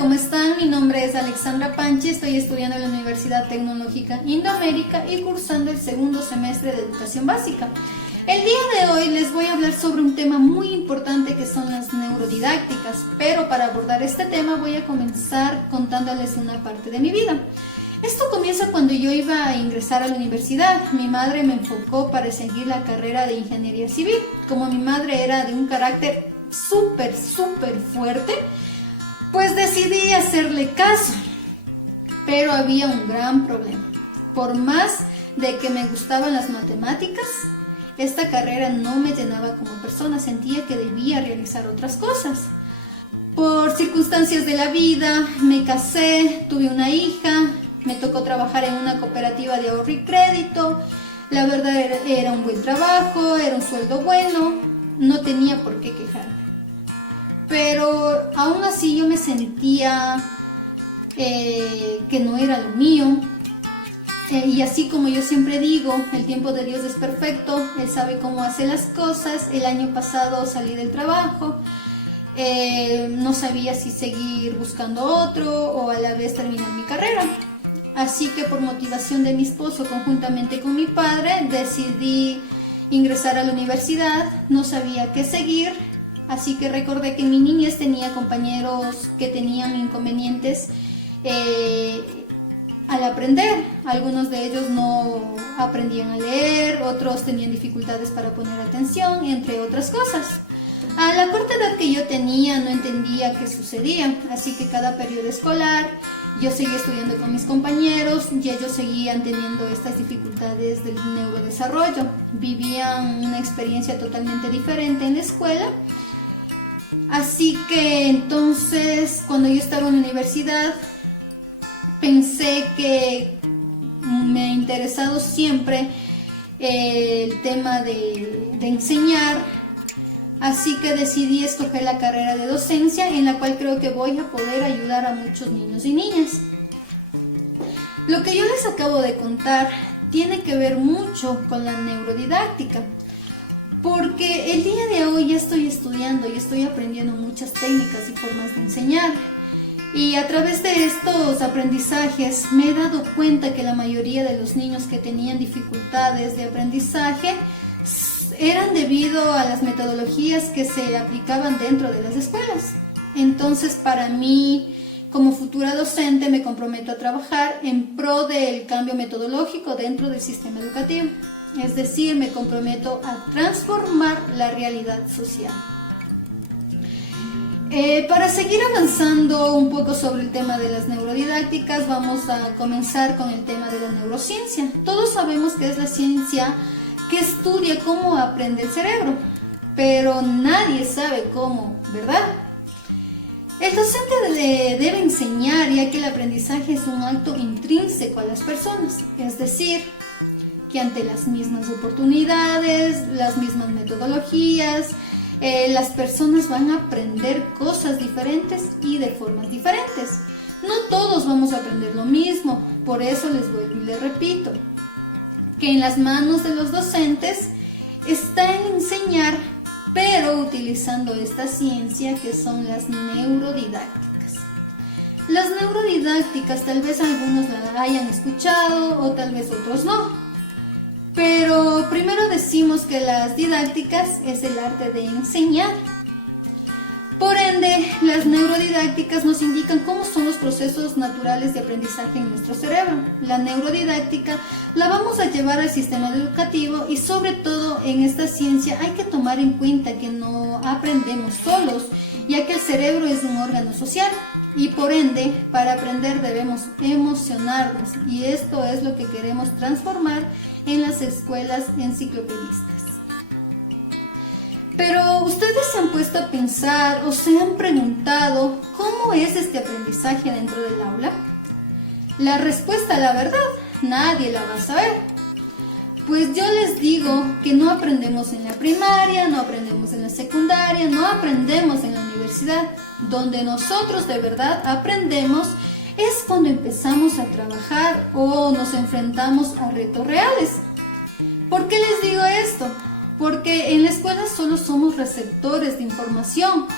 ¿cómo están? Mi nombre es Alexandra Panchi, estoy estudiando en la Universidad Tecnológica Indoamérica y cursando el segundo semestre de Educación Básica. El día de hoy les voy a hablar sobre un tema muy importante que son las neurodidácticas, pero para abordar este tema voy a comenzar contándoles una parte de mi vida. Esto comienza cuando yo iba a ingresar a la universidad. Mi madre me enfocó para seguir la carrera de Ingeniería Civil. Como mi madre era de un carácter súper fuerte, pues decidí hacerle caso. Pero había un gran problema. Por más de que me gustaban las matemáticas, esta carrera no me llenaba como persona, sentía que debía realizar otras cosas. Por circunstancias de la vida, me casé, tuve una hija, me tocó trabajar en una cooperativa de ahorro y crédito. La verdad era un buen trabajo, era un sueldo bueno, no tenía por qué quejarme. Pero aún así yo me sentía que no era lo mío. Y así como yo siempre digo, el tiempo de Dios es perfecto, Él sabe cómo hace las cosas. El año pasado salí del trabajo, no sabía si seguir buscando otro o a la vez terminar mi carrera. Así que por motivación de mi esposo, conjuntamente con mi padre, decidí ingresar a la universidad. No sabía qué seguir, así que recordé que en mi niñez tenía compañeros que tenían inconvenientes al aprender. Algunos de ellos no aprendían a leer, otros tenían dificultades para poner atención, entre otras cosas. A la corta edad que yo tenía no entendía qué sucedía, así que cada periodo escolar yo seguía estudiando con mis compañeros y ellos seguían teniendo estas dificultades del neurodesarrollo. Vivían una experiencia totalmente diferente en la escuela. Así que entonces, cuando yo estaba en la universidad, pensé que me ha interesado siempre el tema de enseñar. Así que decidí escoger la carrera de docencia, en la cual creo que voy a poder ayudar a muchos niños y niñas. Lo que yo les acabo de contar tiene que ver mucho con la neurodidáctica, porque el día de hoy ya estoy estudiando y estoy aprendiendo muchas técnicas y formas de enseñar. Y a través de estos aprendizajes me he dado cuenta que la mayoría de los niños que tenían dificultades de aprendizaje eran debido a las metodologías que se aplicaban dentro de las escuelas. Entonces, para mí, como futura docente, me comprometo a trabajar en pro del cambio metodológico dentro del sistema educativo. Es decir, me comprometo a transformar la realidad social. Para seguir avanzando un poco sobre el tema de las neurodidácticas, vamos a comenzar con el tema de la neurociencia. Todos sabemos que es la ciencia que estudia cómo aprende el cerebro, pero nadie sabe cómo, ¿verdad? El docente debe enseñar, ya que el aprendizaje es un acto intrínseco a las personas, es decir, que ante las mismas oportunidades, las mismas metodologías, las personas van a aprender cosas diferentes y de formas diferentes. No todos vamos a aprender lo mismo, por eso les vuelvo y les repito, que en las manos de los docentes está en enseñar, pero utilizando esta ciencia que son las neurodidácticas. Las neurodidácticas tal vez algunos la hayan escuchado o tal vez otros no. Pero primero decimos que las didácticas es el arte de enseñar. Por ende, las neurodidácticas nos indican cómo son los procesos naturales de aprendizaje en nuestro cerebro. La neurodidáctica la vamos a llevar al sistema educativo y sobre todo en esta ciencia hay que tomar en cuenta que no aprendemos solos, ya que el cerebro es un órgano social y por ende para aprender debemos emocionarnos y esto es lo que queremos transformar en las escuelas enciclopedistas. Pero ustedes se han puesto a pensar o se han preguntado cómo es este aprendizaje dentro del aula. La respuesta, la verdad, nadie la va a saber. Pues yo les digo que no aprendemos en la primaria, no aprendemos en la secundaria, no aprendemos en la universidad. Donde nosotros de verdad aprendemos es cuando empezamos a trabajar o nos enfrentamos a retos reales. ¿Por qué les digo esto? Porque en la escuela solo somos receptores de información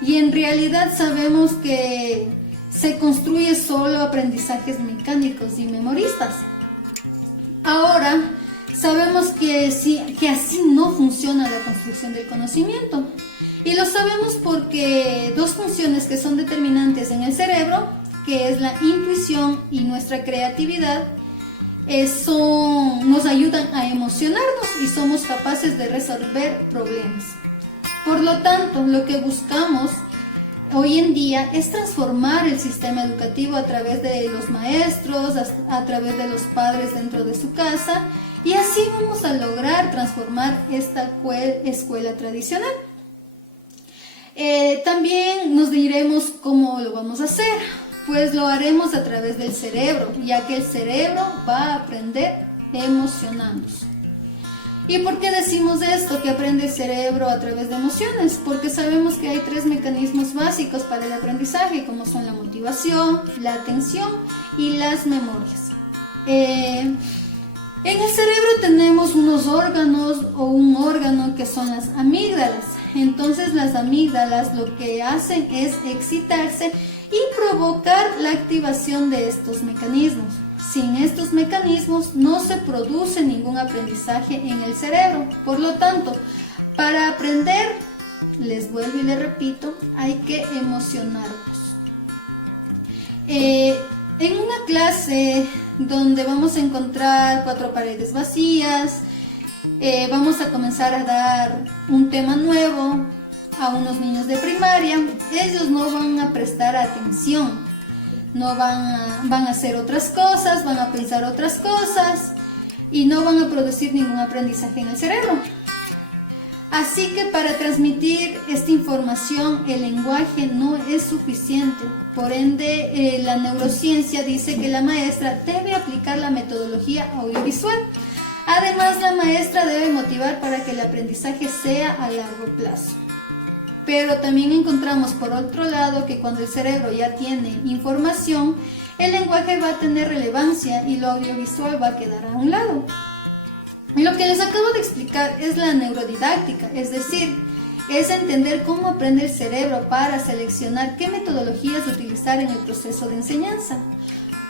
y en realidad sabemos que se construye solo aprendizajes mecánicos y memoristas. Ahora, sabemos que así no funciona la construcción del conocimiento. Y lo sabemos porque dos funciones que son determinantes en el cerebro, que es la intuición y nuestra creatividad, nos ayudan a emocionarnos y somos capaces de resolver problemas. Por lo tanto, lo que buscamos hoy en día es transformar el sistema educativo a través de los maestros, a través de los padres dentro de su casa, y así vamos a lograr transformar esta escuela tradicional. También nos diremos cómo lo vamos a hacer. Pues lo haremos a través del cerebro, ya que el cerebro va a aprender emocionándose. ¿Y por qué decimos esto, que aprende el cerebro a través de emociones? Porque sabemos que hay 3 mecanismos básicos para el aprendizaje, como son la motivación, la atención y las memorias. En el cerebro tenemos unos órganos o un órgano que son las amígdalas. Entonces las amígdalas lo que hacen es excitarse y provocar la activación de estos mecanismos. Sin estos mecanismos no se produce ningún aprendizaje en el cerebro. Por lo tanto, para aprender, les vuelvo y les repito, hay que emocionarnos. En una clase donde vamos a encontrar 4 paredes vacías, vamos a comenzar a dar un tema nuevo a unos niños de primaria. Ellos no van a prestar atención, no van a hacer otras cosas, van a pensar otras cosas y no van a producir ningún aprendizaje en el cerebro. Así que para transmitir esta información el lenguaje no es suficiente. Por ende, la neurociencia dice que la maestra debe aplicar la metodología audiovisual. Además, la maestra debe motivar para que el aprendizaje sea a largo plazo. Pero también encontramos por otro lado que cuando el cerebro ya tiene información, el lenguaje va a tener relevancia y lo audiovisual va a quedar a un lado. Lo que les acabo de explicar es la neurodidáctica, es decir, es entender cómo aprende el cerebro para seleccionar qué metodologías utilizar en el proceso de enseñanza.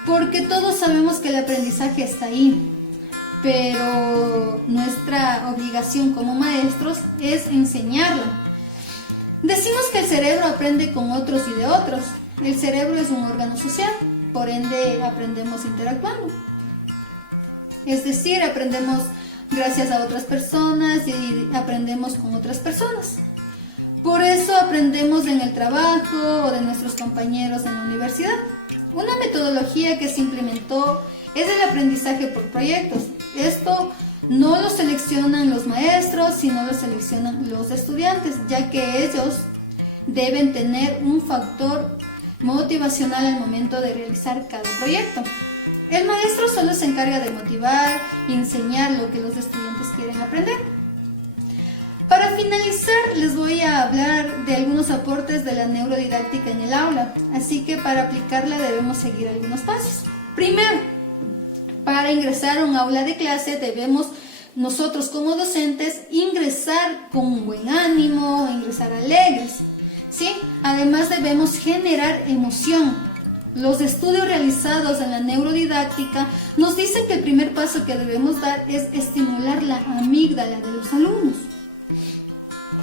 Porque todos sabemos que el aprendizaje está ahí, pero nuestra obligación como maestros es enseñarlo. Decimos que el cerebro aprende con otros y de otros. El cerebro es un órgano social, por ende aprendemos interactuando. Es decir, aprendemos gracias a otras personas y aprendemos con otras personas. Por eso aprendemos en el trabajo o de nuestros compañeros en la universidad. Una metodología que se implementó es el aprendizaje por proyectos. Esto no lo seleccionan los maestros, sino lo seleccionan los estudiantes, ya que ellos deben tener un factor motivacional al momento de realizar cada proyecto. El maestro solo se encarga de motivar y enseñar lo que los estudiantes quieren aprender. Para finalizar, les voy a hablar de algunos aportes de la neurodidáctica en el aula, así que para aplicarla debemos seguir algunos pasos. Primero, para ingresar a un aula de clase debemos nosotros como docentes ingresar con un buen ánimo, ingresar alegres, ¿sí? Además debemos generar emoción. Los estudios realizados en la neurodidáctica nos dicen que el primer paso que debemos dar es estimular la amígdala de los alumnos.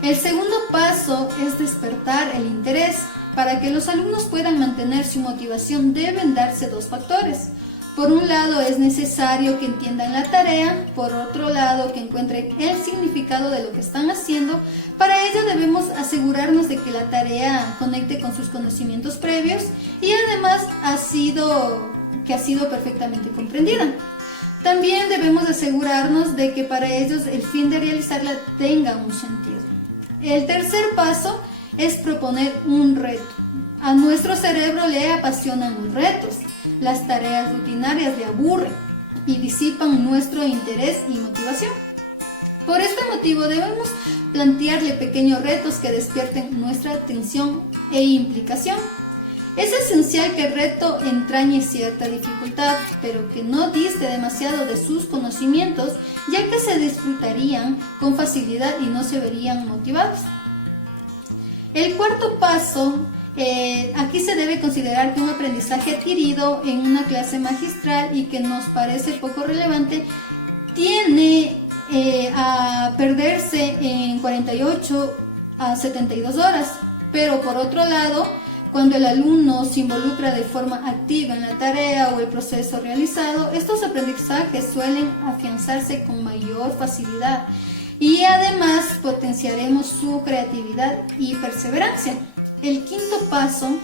El segundo paso es despertar el interés. Para que los alumnos puedan mantener su motivación deben darse 2 factores. Por un lado es necesario que entiendan la tarea, por otro lado que encuentren el significado de lo que están haciendo. Para ello debemos asegurarnos de que la tarea conecte con sus conocimientos previos y además ha sido perfectamente comprendida. También debemos asegurarnos de que para ellos el fin de realizarla tenga un sentido. El tercer paso es proponer un reto. A nuestro cerebro le apasionan los retos. Las tareas rutinarias le aburren y disipan nuestro interés y motivación. Por este motivo debemos plantearle pequeños retos que despierten nuestra atención e implicación. Es esencial que el reto entrañe cierta dificultad, pero que no diste demasiado de sus conocimientos, ya que se disfrutarían con facilidad y no se verían motivados. El cuarto paso Aquí se debe considerar que un aprendizaje adquirido en una clase magistral y que nos parece poco relevante tiene a perderse en 48 a 72 horas. Pero por otro lado, cuando el alumno se involucra de forma activa en la tarea o el proceso realizado, estos aprendizajes suelen afianzarse con mayor facilidad y además potenciaremos su creatividad y perseverancia. El quinto paso,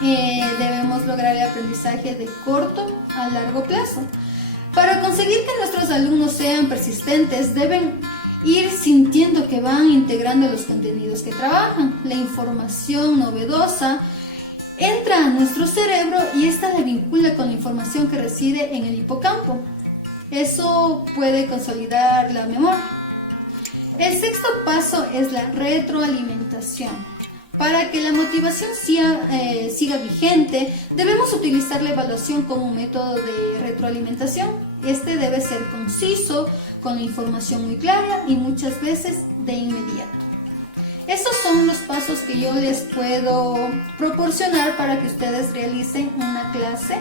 debemos lograr el aprendizaje de corto a largo plazo. Para conseguir que nuestros alumnos sean persistentes, deben ir sintiendo que van integrando los contenidos que trabajan. La información novedosa entra a nuestro cerebro y esta la vincula con la información que reside en el hipocampo. Eso puede consolidar la memoria. El sexto paso es la retroalimentación. Para que la motivación siga vigente, debemos utilizar la evaluación como un método de retroalimentación. Este debe ser conciso, con la información muy clara y muchas veces de inmediato. Estos son los pasos que yo les puedo proporcionar para que ustedes realicen una clase